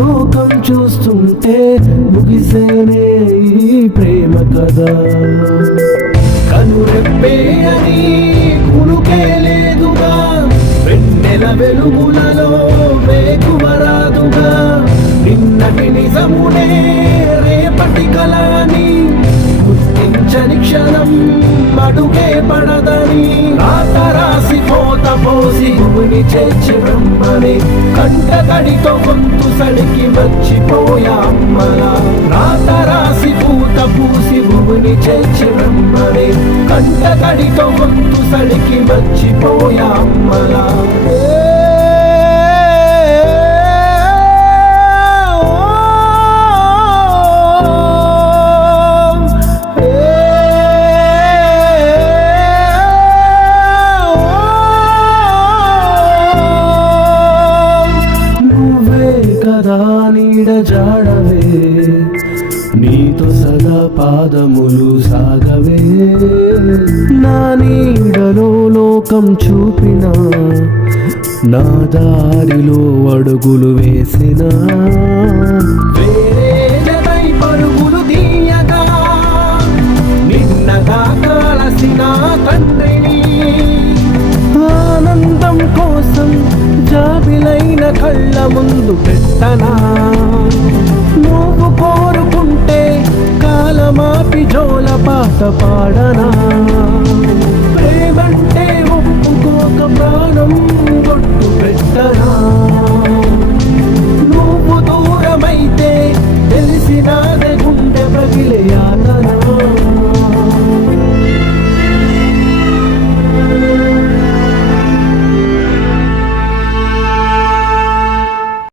లోకం చూస్తుంటే ముగిసేనే ఈ ప్రేమ కదా. కనురెప్పే అని కునుకే లేదుగా, వెన్నెల వెలుగులలో వేకువరాదుగా. నిన్నటి నిజమునే రేపటి కలని గుర్తించని క్షణం అడుగే పడదని. రాత రాసి పోత పోసి భూమిని చేర్చి బ్రహ్మని కంట తడితో గొంతు సడికి మర్చిపోయా అమ్మలా. రాత రాసి పూత పూసి భూమిని చేర్చి బ్రహ్మని కంట తడితో గొంతు సడికి మర్చిపోయా అమ్మలా. నీడ జాడవే, నీతో సదా పాదములు సాగవే. నా నీడలో లోకం చూపిన, నా దారిలో అడుగులు వేసిన. వేరే జతై పరుగులు తీయగా నిన్నగా కాలసిన తండ్రిని. ఆనందం కోసం జాబిలైన కళ్ళ ముందు పెట్టనా. నువ్వు కోరుకుంటే కాలమాపి జోల పాట పాడనా.